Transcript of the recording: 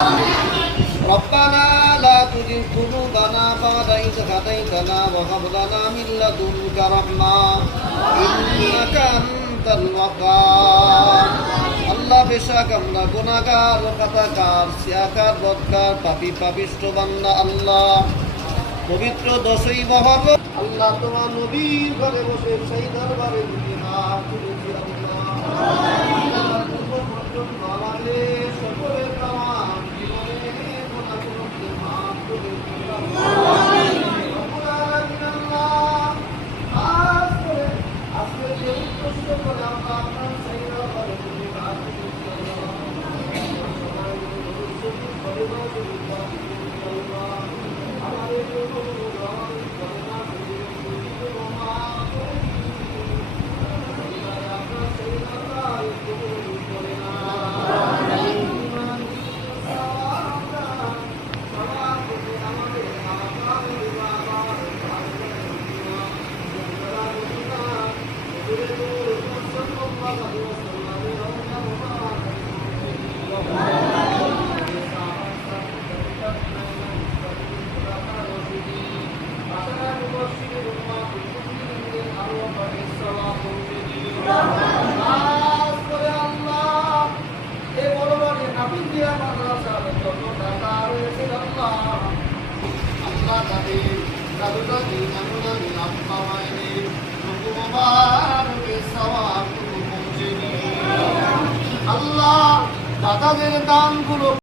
ربنا لا تزغ قلوبنا بعد إذ هديتنا وهب لنا من لدنك رحمة إنك أنت الوهاب আল্লাহ বেশক আমরা গুনাহগার খাতাকার সিয়াকার বদকার পাপী পাপিষ্ঠ বান্দা আল্লাহ পবিত্র 10ই মুহররম আল্লাহ তোমার নবীর ঘরে বসে সেই দরবারে হাত তুলেছি আল্লাহ সকলের কাম জীবনে গুনাহগুলোকে মাফ করে দিও আজকে যে কষ্ট করে আমরা আপনার সেই দরবারে আল্লাহ দাতাদের দানগুলো